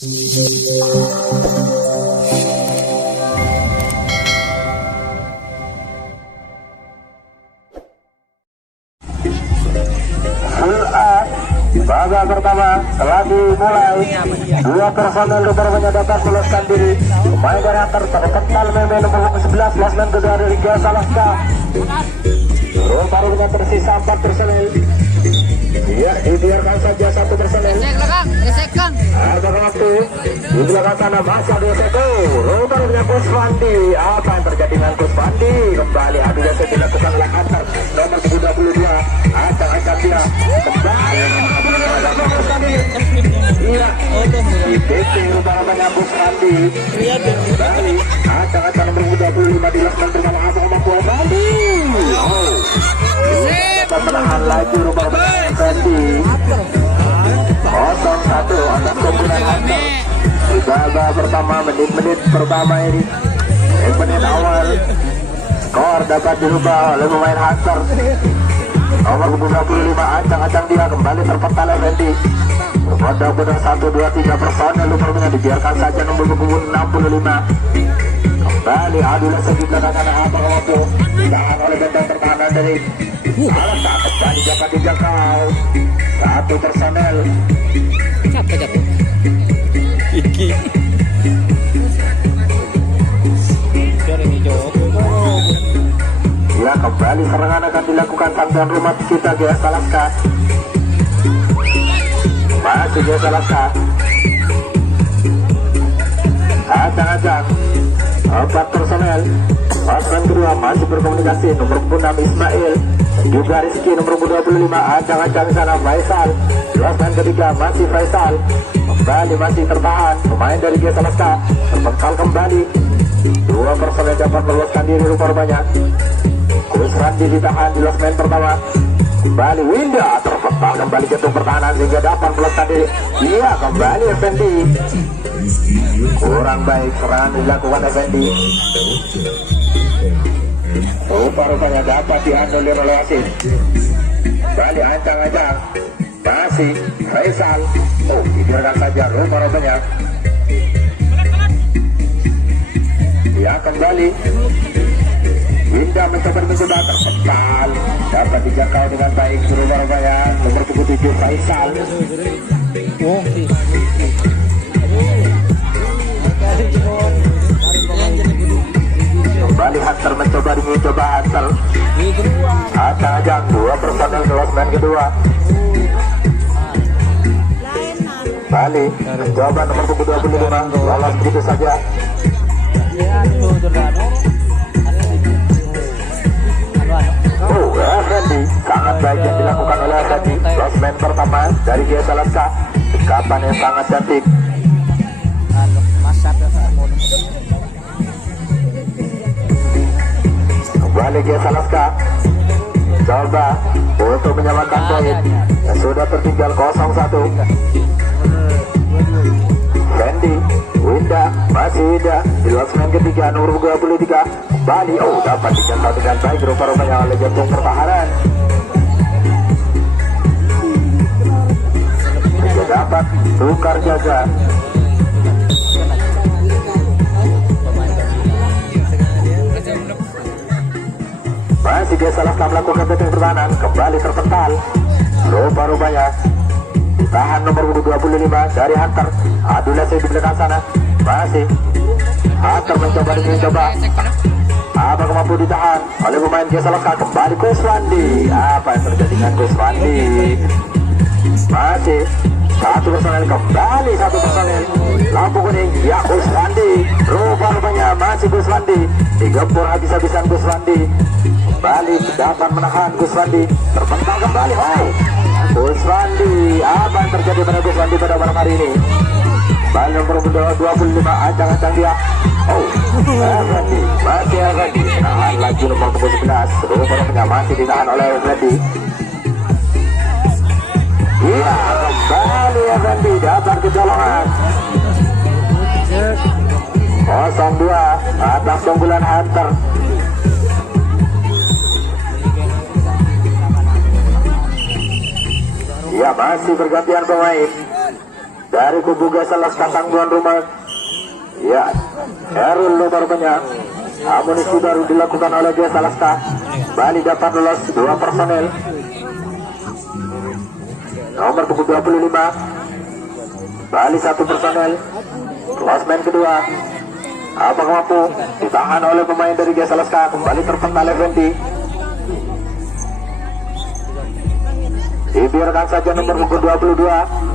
Babak pertama telah dimulai. Dua personel rupanya dapat meloloskan diri. Pemain dari Hunter terpental nomor 11 klasmen kedua dari Gas Alaska. Rupanya tersisa 4 personel. Ya, dibiarkan saja 1 personel. Ada waktu di belakang sana masih ada Seko. Rupanya Gus Fandi. Apa yang terjadi dengan Gus Fandi? Kembali adu yang dilakukan oleh Hunter nomor 22. Acak-acak dia kembali. Iya, di PT rupanya Gus Fandi. Kembali acak-acak nomor 25 dilakukan bersama Abang Mampu Fandi. Menahan lagi rupanya Fandi. 0-1 atas keunggulan Hunter. Di babak pertama, menit-menit pertama ini, menit awal, skor dapat dirubah oleh pemain Hunter. Nomor 25 acang-acang dia kembali terpental Fendi. Mudah-mudahan 1, 2, 3 personel rupanya dibiarkan saja nomor 65. Kembali adulah segi belakang sana Abang Mampu. Ditahan oleh bentang pertahanan dari Alaska. Kembali dapat dijangkau 1 personel. Siapa jatuh? Iki. Ya, kembali serangan akan dilakukan tanggapan rumah kita GS Alaska. Masih GS Alaska. Acang-acang 4 personel. Pasangan kedua masih berkomunikasi nomor 6 Ismail juga Rizky nomor 25. Acang-acang sana Faisal. Pasangan ketiga masih Faisal. Kembali masih tertahan pemain dari GS Alaska. Terpental kembali. 2 personel dapat meloloskan diri rupanya. Gus Randi ditahan di last man pertama. Kembali Winda terpental kembali jatuh pertahanan sehingga dapat meloloskan diri. Iya, kembali Effendi. Kurang baik serangan dilakukan Effendi. Rupanya dapat dianulir oleh Asin. Kembali ancang-ancang masih Faisal. Dibiarkan saja rupanya. Ya, kembali Winda mencoba terpental, dapat dijangkau dengan baik rupanya nomor 7 Faisal. Kembali Hunter mencoba Hunter. Acang-acang 2 personel klasmen kedua. Bali mencoba nomor 25 lolos begitu saja. Effendi sangat baik yang dilakukan oleh Effendi. Klasmen pertama dari GS Alaska. Kapan yang sangat cantik. Kembali GS Alaska coba untuk menyamakan poin yang sudah tertinggal 0-1. Fendi, Winda, masih Winda di last-man ketiga nomor 23. Kembali, dapat dijangkau dengan baik rupanya oleh jantung pertahanan. Dia dapat tukar jaga. Masih dia salah melakukan jantung pertahanan. Kembali terpental. Rupanya tahan nomor 25 dari Hunter. Adulah saya di belakang sana. Masih Hunter mencoba. Abang mampu ditahan oleh pemain GS Alaska. Kembali Gus Fandi. Apa yang terjadi dengan Gus Fandi? Masih 1 personel. Kembali 1 personel. Lampu kuning. Ya, Gus Fandi. Rupanya masih Gus Fandi. Digempur habis-habisan Gus Fandi. Kembali dapat menahan Gus Fandi. Terpental kembali. Gus Fandi. Apa yang terjadi pada Gus Fandi pada malam hari ini? Bal nomor 25 acang-acang dia. Effendi. Masih Effendi. Tahan lagi nomor 11. Rupanya masih ditahan oleh Effendi. Iya, kembali Effendi dapat kecolongan. 0-2 atas unggulan Hunter. Ya, masih bergantian pemain. dari kubu Gesalas Kasang tuan rumah. Ya, Herul nomor banyak. Amunisi baru dilakukan oleh Gesalas. Bali dapat lolos 2 personel. Nomor punggung 25. Bali 1 personel. Klasmen kedua. Apakah mampu ditahan oleh pemain dari Gesalas? Kembali terpental Effendi. Dibiarkan saja nomor punggung 22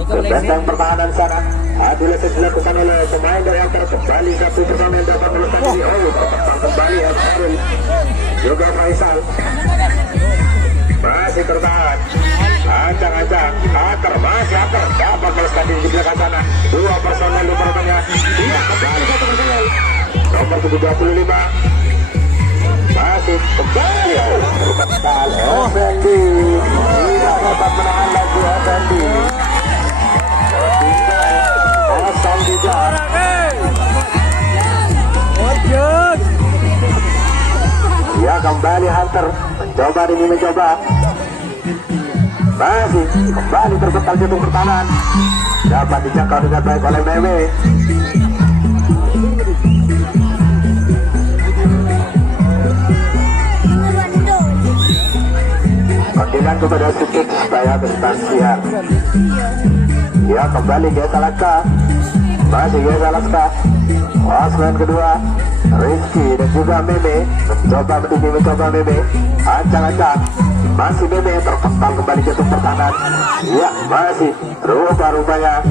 ke benteng pertahanan sana. Adalah dilakukan oleh pemain dari Antar. Kembali 1 personel dapat melesat diri. Kembali Harun juga Faisal masih tertahan. Ancang-ancang Akar masih Akar dapat melesat diri di belakang sana. 2 personel nomornya. Iya, kembali 1 personel nomor 25 masih kembali terpental Effendi. Tidak dapat menahan lagi Effendi. Kosong juga. Ya, kembali Hunter mencoba ini mencoba. Masih kembali terpental jatuh pertahanan. Dapat dijangkau dengan baik oleh Meme. Kondilan kepada Sukit supaya berstansian. Ya, kembali Gesalaka. Masih Gesalaka. Wasman kedua Rizky dan juga Meme mencoba Meme. Ancang-ancang masih Meme terpental kembali jatuh pertahanan. Ya, masih rupanya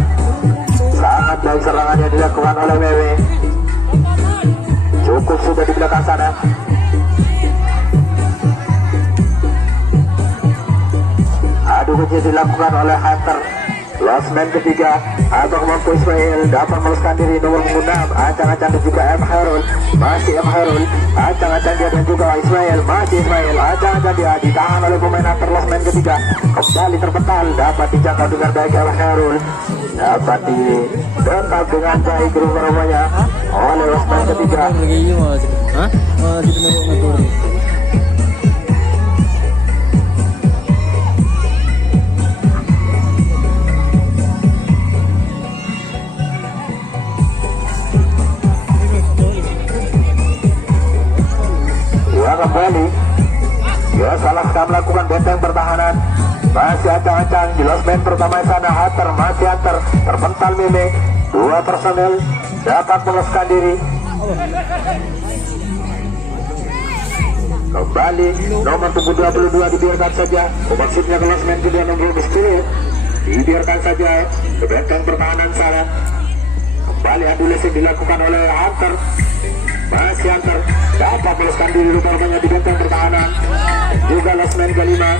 sangat baik serangan yang dilakukan oleh Meme. Cukup sudah di belakang sana. Adu kecil dilakukan oleh Hunter. Losman ketiga. Abang mampu Ismail dapat meloloskan diri nomor 6. Ancang-ancang dan juga M. Harun. Masih M. Harun. Ancang-ancang dia dan juga Ismail. Masih Ismail. Ancang-ancang dia ditahan oleh pemain Hunter. Losman ketiga. Kembali terpental. Dapat dijangkau dengan baik M. Harun. Dapat ditangkap dengan baik rumah-rumahnya oleh Losman ketiga. Hah? Kembali ya, salah sekali melakukan benteng pertahanan. Masih ancang-ancang di losmen pertama sana. Hunter masih Hunter terpental Meme. 2 personel dapat meloloskan diri. Kembali nomor punggung 22 dibiarkan saja. Maksudnya ke losmen kedua nomor 10 dibiarkan saja ke benteng pertahanan sana. Kembali adu lesing dilakukan oleh Hunter. Masih Hunter dapat meloloskan diri rupanya di benteng pertahanan. Juga losmen kelima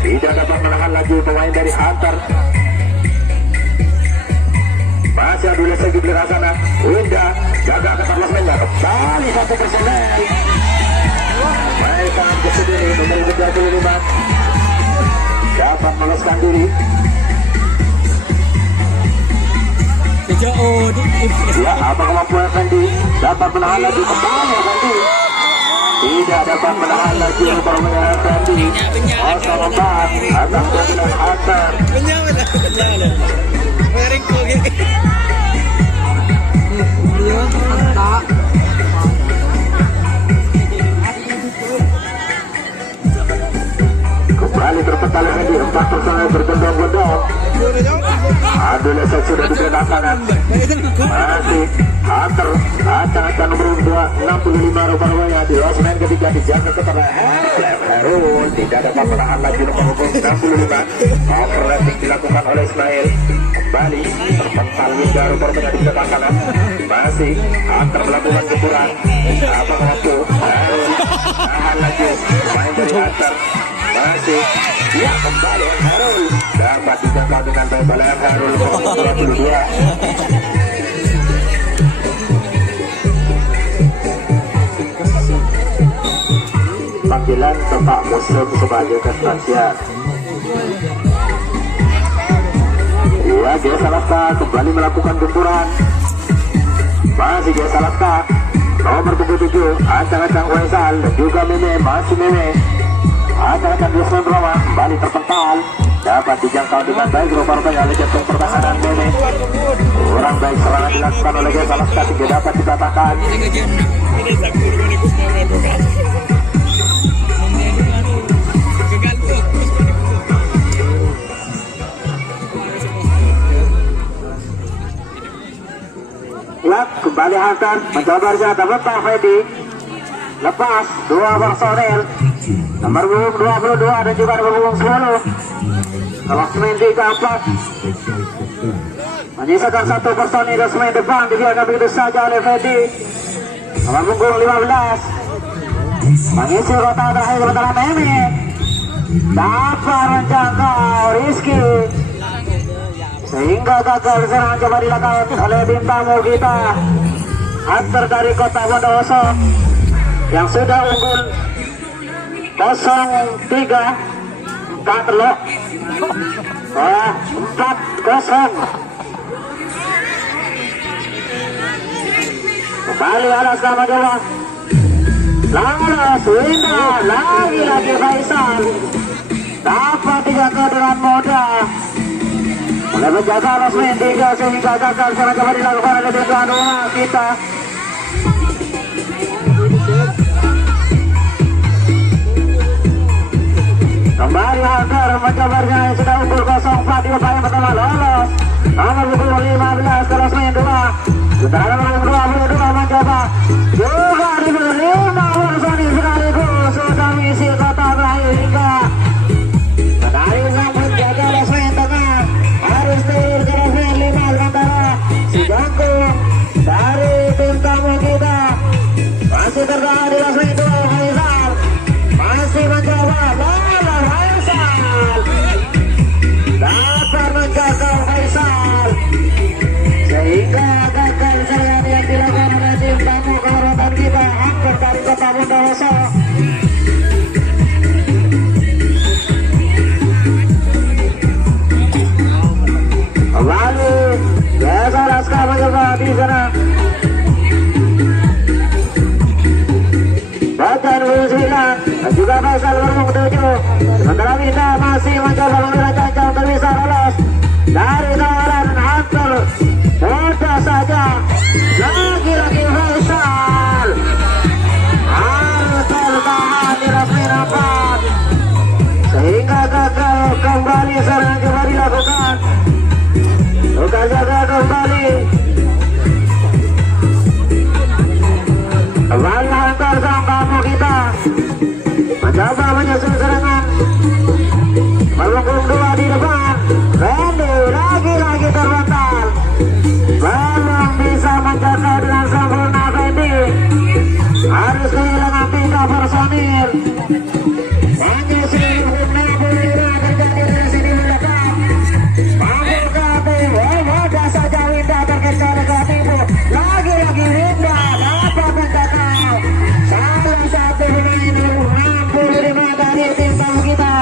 tidak dapat menahan lagi pemain dari Hunter. Masih adu lesing di belakang sana. Winda jaga ketat losmennya. Kembali 1 personel. Baik, tangan ke sendiri nomor 35 dapat meloloskan diri. Ya, apa kemampuan Effendi dapat menahan lagi. Kembali Effendi tidak dapat menahan lagi permainan Effendi. 0-4 atas kemenangan Hunter. Kembali terpental Effendi. 4 personel bergendong-gendong. Adu lesek sudah di belakang kanan. Masih Hunter. Ancang-ancang nomor 65 rupanya di losmen ketiga dijaga kepada Herul. Tidak dapat menahan lagi nomor 65. Overlapping dilakukan oleh Ismail. Kembali terpental hingga rupanya di belakang kanan. Masih Hunter melakukan gempuran. Apa waktu Herul tahan lagi main dari Hunter. Masih ya, kembali Harul dapat dijangkau dengan baik oleh Harul. 22 panggilan tempat musuh sebagai kesaksian. Iya, dia Salaska kembali melakukan gempuran. Masih dia Salaska nomor 77 ancang-ancang Faisal dan juga Meme. Masih Meme ancang-ancang Yusman Roma kembali terpental dapat dijangkau dengan baik rupa-rupanya oleh jantung pertahanan ini. Kurang baik serangan dilakukan oleh salah satu tidak dapat dikatakan. Lap kembali hantar mencoba senjata lepas Fedi. Lepas dua personel nomor 22 dan juga nomor 10 klasmen 34 menyisakan satu personil klasmen depan dibiarkan begitu saja oleh Fedi. Nomor punggung 15 mengisi kota terakhir sementara Mehmet dapat menjangkau Rizky sehingga gagal serangan coba dilakukan oleh tim tamu kita Hunter dari kota Bondowoso yang sudah unggul 0-3 4 teluk 4-0. Kembali alas nama Jawa Lalas Winda lagi Faisal dapat dijaga dengan mudah oleh penjaga Rosmin 3 sehingga gagal serangan coba dilakukan oleh tim tuan rumah kita. Kembali Hunter mencobarnya yang sudah unggul 0-4 di upaya pertama lolos. Nomor 15 Rosmin 2 sementara nomor 22 mencoba juga diberi 5 personil sekaligus sudah misi kota terakhir hingga dari sang penjaga Rosmin tengah harus turun ke Rosmin 5 sementara si jangkung dari tim tamu kita masih tertahan di Rosmin 2 Faisal masih mencoba dapat menjaga Faisal sehingga gagal serangan yang dilakukan oleh tim tamu kehormatan kita Hunter dari kota Bondowoso. Lalu Desa Laskar mencoba di sana Bacan 29 dan juga Faisal Bermung 7 sementara Winda masih mencoba membela cancang untuk bisa lolos dari tawaran Hunter. Mudah saja lagi-lagi Faisal harus tertahan di Rosmin 4 sehingga gagal kembali serangan coba dilakukan. Bukan jaga kembali Hunter sang tamu kita mencoba menyusul serangan melengkung 2 di depan. Randy lagi-lagi terbental belum bisa menjaga dengan sempurna. Randy harus kehilangan 3 personil menyusul 65 terjadi dari sini mendekat mampu kabur. Mudah saja Winda terkejar negatif lagi-lagi Winda dapat menjangkau salah satu pemain 65 dari tim tamu kita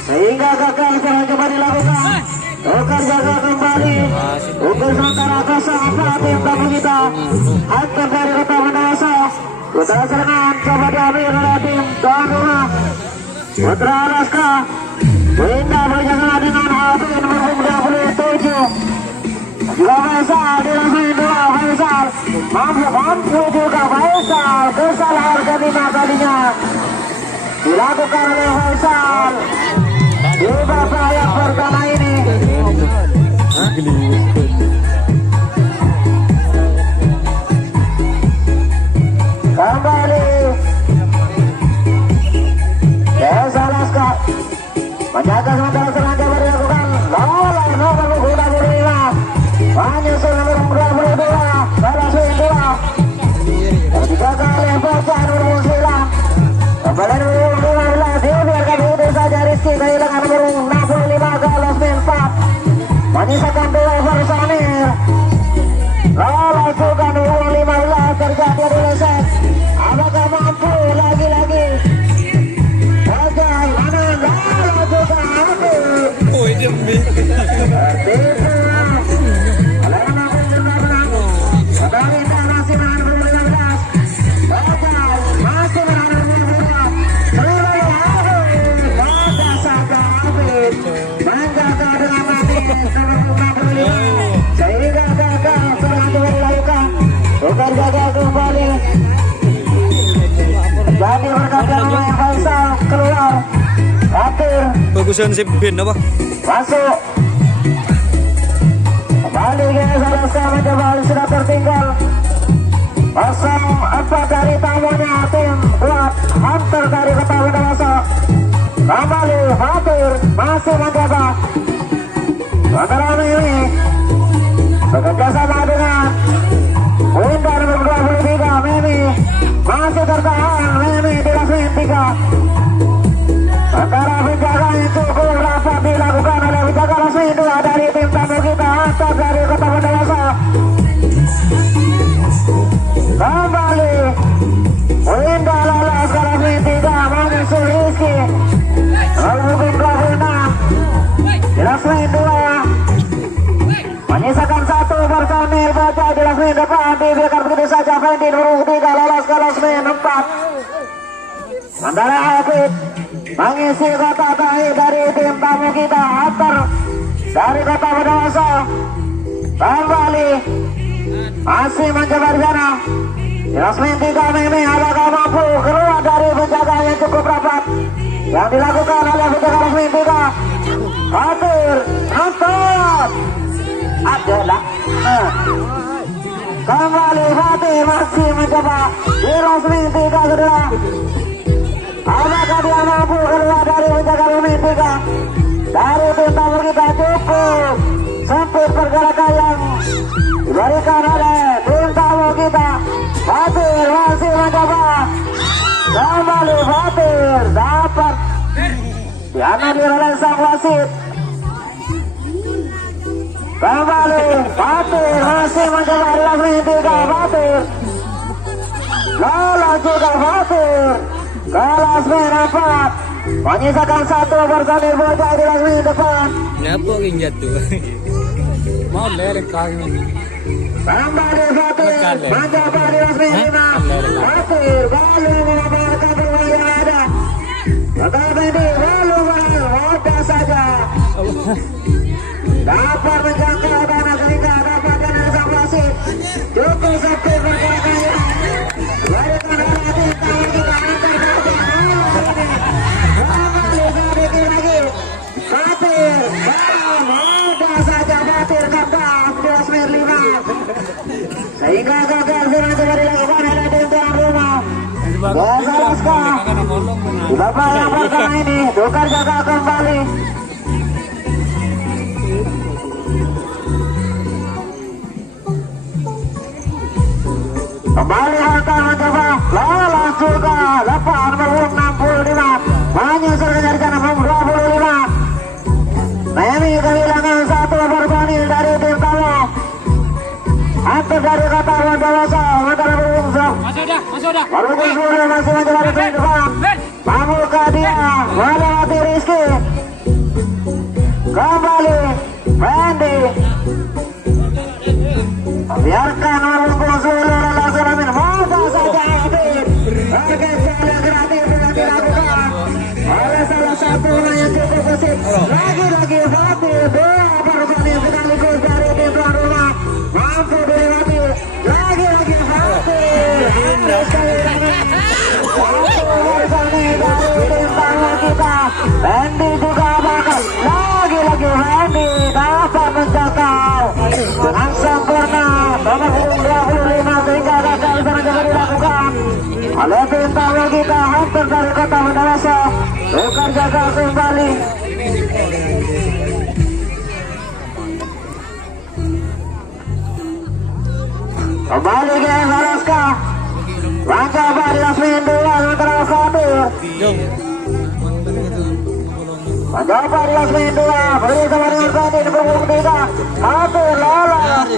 sehingga gagal serangan coba dilakukan. Tukar jaga kembali untuk sementara 0-4 tim tamu kita Hunter dari kota Bondowoso. Putra serangan coba diambil oleh tim tuan rumah Putra Alaska. Winda berjaga dengan Alvin nomor 27 juga Faisal di Rosmin 2. Faisal mampu juga Faisal. Kesalahan kelima kalinya dilakukan oleh Faisal di babak yang pertama ini. Kembali Desa Laskar menjaga sementara serangan coba dilakukan. Lolos nomor 25 menyusul nomor 22 Rosmin 2 dijaga oleh Bacan nomor 9. Kembali nomor 15 dibiarkan begitu saja Rizky kehilangan nomor 65 ke Rosmin 4 menyisakan 2 personil. Lolos juga nomor 15 terjadi di leset. Apakah mampu lagi-lagi bagaimana lolos juga Amir masih bagusan si Ben apa? Masuk. Kembali Salaska mencoba sudah tertinggal. 0-4 dari tamunya tim buat Hunter dari Kota Bondowoso. Kembali Fatir masih mencoba. Antara ini bekerja sama dengan Winda nomor 23 Memi masih tertahan. Memi di lasmin 3. Antara penjagaan yang cukup rapat dilakukan oleh penjaga lasmin 2 dari tim tamu kita Hunter dari Kota Bondowoso. Kembali Winda lolos ke lasmin 3 menyusul Rizky nomor 26 di lasmin 2 menyisakan 1 personil baca di lasmin depan. Dibiarkan begitu saja. Fendi nomor 3 lolos ke lasmin 4. Mandala Hafid mengisi kotak terakhir dari tim tamu kita Hunter dari Kota Bondowoso. Kembali masih mencoba di sana. Di lasmin 3 Mimi apakah mampu keluar dari penjagaan yang cukup rapat yang dilakukan oleh penjaga lasmin 3. Fatir Hunter adalah kembali Fatir masih mencoba di lasmin 3 kedua. Apakah dia mampu keluar dari penjaga lasmin 3 dari tim tamu kita? Cukup sempit pergerakan yang diberikan oleh tim tamu kita. Fatir masih mencoba. Kembali Fatir dapat dianulir oleh sang wasit. Kembali Fatir masih mencoba di lasmin 3. Fatir lolos juga Fatir ke lasmin 4. Menyisakan 1 personil bocah di lasmin depan. Kenapa yang jatuh? Mau lereng kaki. Kembali Fatir mencoba di lasmin 5. Fatir lalu mengabarkan peluang yang ada. Tetapi ini lalu mudah saja dapat menjangkau tanah sehingga dapat dengan sang wasit. Cukup sempit pergerakannya. Berikan oleh tim tamu kita Hunter dari kembali sedikit lagi. Fatir mudah saja Fatir gagal di lasmin 5 sehingga gagal dengan coba dilakukan oleh tim tuan rumah. Salaska di babak yang pertama ini tukar jaga kembali. Kembali Hunter mencoba lolos juga lepas nomor 65 menyusul kejar jalan nomor 25. Memi kehilangan 1 personil dari tim tamu Hunter dari Kota Bondowoso. Hunter berungsung masuk dah masih mencoba di depan. Pamuka dia melewati Rizky. Kembali Fendi biarkan Marungkung Sulu lolos lasmin. Mudah saja Habib. Bagaimana kreatif yang dilakukan oleh salah satu yang cukup gesit. Lagi-lagi Fatir 2 personil sekaligus dari tim tuan rumah mampu dilewati. Lagi-lagi Fatir harus kehilangan 1 personil dari tim tamu kita. Fendi juga bakal lagi-lagi Fendi dapat menjangkau dengan sempurna nomor 25 sehingga gagal mencoba dilakukan oleh tim tamu kita Hunter dari Kota Bondowoso. Tukar jaga kembali. Kembali ke Salaska mencoba di lasmin 2 sementara Fatir mencoba di lasmin 2 beri kembali Fendi di punggung 3. Fatir lolos.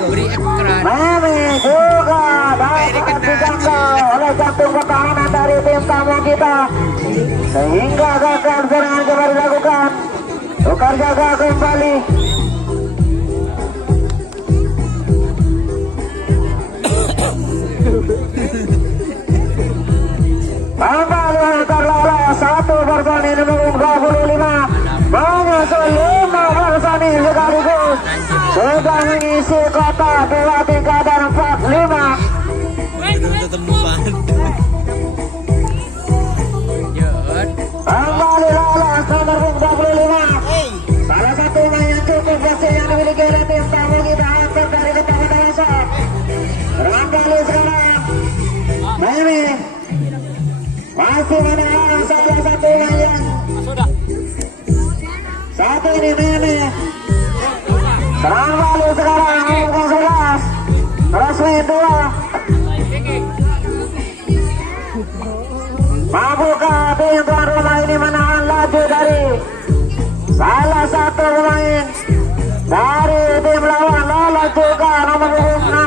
Memi juga dapat dijangkau oleh jantung pertahanan dari tim tamu kita sehingga gagal serangan coba dilakukan. Tukar jaga kembali. Kembali Hunter lolos 1 personil nomor 25 menyusul 5 personil sekaligus sudah mengisi kota 2, 3 dan 4, 5. Kembali lolos nomor 25 masih menahan salah satu yang satu ini Meme. Serang balik sekarang umur 11 Rasmi 2. Mampukah tim tuan rumah ini menahan laju dari salah satu pemain dari tim lawan? Lolos juga nomor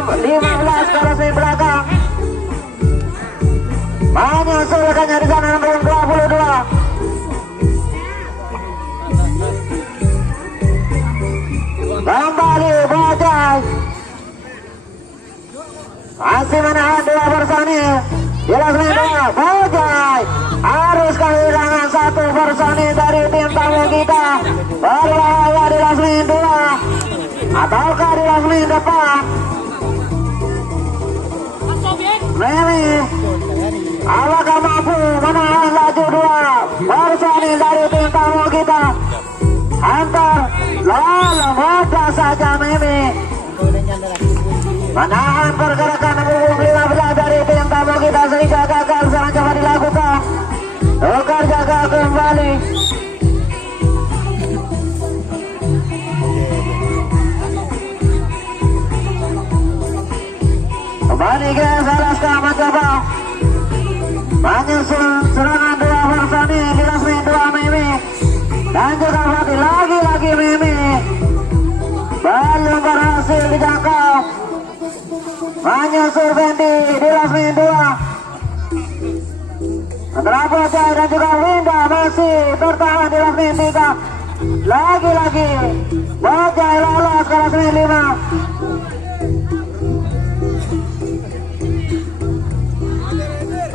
15 ke resmi belakang. Menyusulkannya di sana nomor 22. Kembali Bajai masih menahan 2 personil. Jelas memang Bajai harus kehilangan 1 personil dari tim tamu kita. Berbahaya di Lasmin 2 ataukah di Lasmin depan? Memi apakah mampu menahan laju 2 personil dari tim tamu kita? Antar lalu mudah saja Memi menahan pergerakan umum 15 dari tim tamu kita sehingga gagal. Sekarang coba dilakukan tukar jaga kembali. Kembali ke Salaska mencoba menyusul serangan 2 personil di Lasmin 2 Memi dan juga Fatih. Lagi-lagi Memi belum berhasil dijangkau. Menyusul Fendi di Lasmin 2. Antara Bajai dan juga Winda masih bertahan di Lasmin 3. Lagi-lagi Bajai lolos ke Lasmin 5.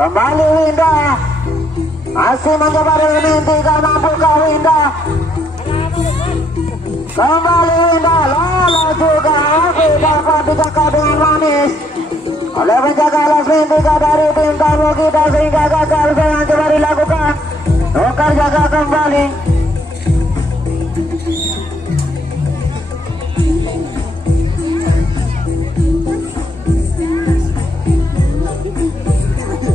Kembali Winda masih mencoba di Lasmin 3. Mampukah Winda? Kembali Winda lolos juga. Api dapat dijaga dengan manis oleh penjaga Lasmin 3 dari tim tamu kita sehingga gagal. Sekarang coba dilakukan tukar jaga kembali.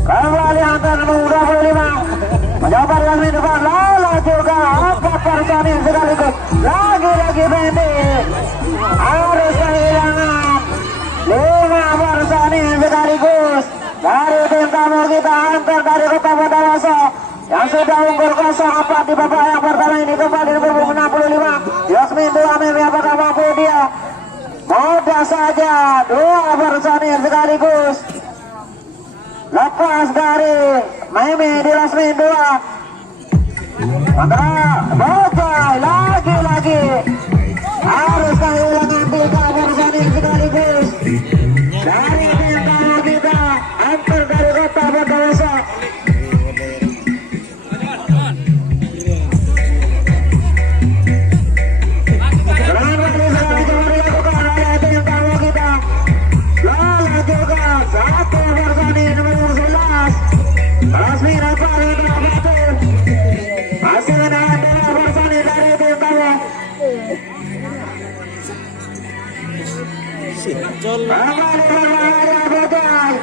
Kembali antar nomor 25 mencoba di Lasmin depan. Lolos juga 4 personil sekaligus. Lagi-lagi Fendi harus kehilangan 5 personil sekaligus dari tim tamu kita. Antar dari Kota Bondowoso yang sudah unggul 0-4 di babak yang pertama ini. Kembali di nomor 65 Lasmin 2 Memi. Apakah mampu dia? Mudah saja 2 personil sekaligus lepas dari Memi di Lasmin 2. Antara Bajai lagi-lagi harus kehilangan 3 personil sekaligus dari tim tamu kita. Antar dari Kota Bondowoso. Serangan balik sekali coba dilakukan oleh tim tamu kita. Lolos juga 1 personil nomor 11 Lasmin apa Indra Batur. Masih menahan 2 personil dari tim tamu. Kembali berbahaya Bajai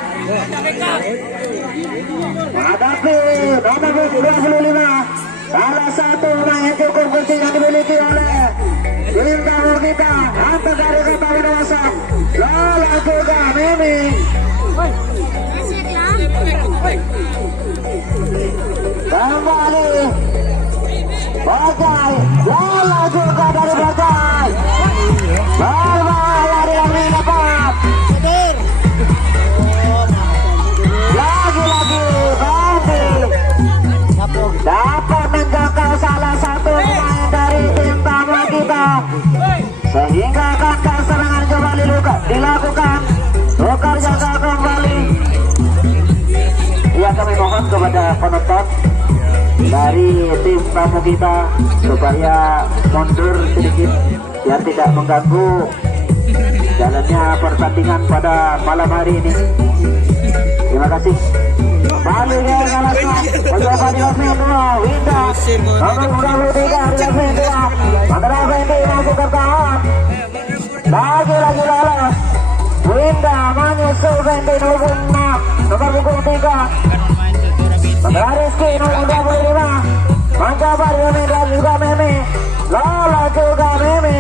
menghadapi nomor 25. Salah satu pemain yang cukup penting yang dimiliki oleh tim tamu kita. Antar dari Kota Bondowoso. Lolos juga Memi. Kembali Bajai. Lolos juga dari Bajai. Berbahaya di Lasmin depan. Lagi-lagi Fendi dapat menjangkau salah satu pemain dari tim tamu kita sehingga gagal. Serangan kembali dilakukan tukar jaga kembali. Ya, kami mohon kepada penonton dari tim tamu kita supaya mundur sedikit biar tidak mengganggu jalannya pertandingan pada malam hari ini. Terima kasih. Balik ke Salaska mencoba di Lasmin 2. Winda nomor 23 di Lasmin 2. Antara Fendi masih tertahan. Lagi-lagi lolos Winda menyusul Fendi nomor 6 nomor 3. Rizky nomor 25 mencoba Yumi dan juga Meme. Lola juga Meme.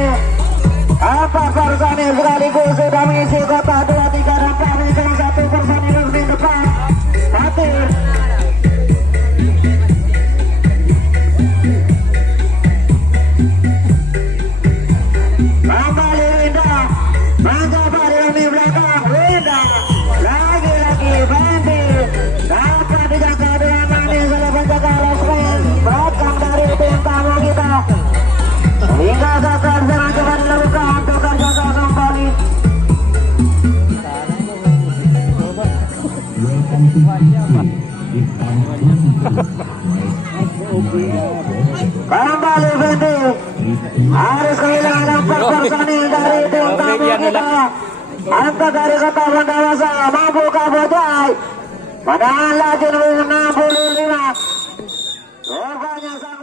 4 personil sekaligus sudah mengisi kota 2, 3 dan 4. Ini salah satu personil lebih depan. Fatir. Kembali Winda. Mencoba Yumi belakang. Winda. Lagi-lagi Bandi. Dapat dijaga dengan manis oleh penjaga Losmen. Belakang dari tim tamu kita. Hingga gagal serangan coba dilakukan untuk terjaga kembali. Kembali Fendi. Harus kehilangan 4 personil dari tim tamu kita. Angkat dari kota Bondawasa. Mampukah Bojai? Padahal lagi 65. Rupanya sangat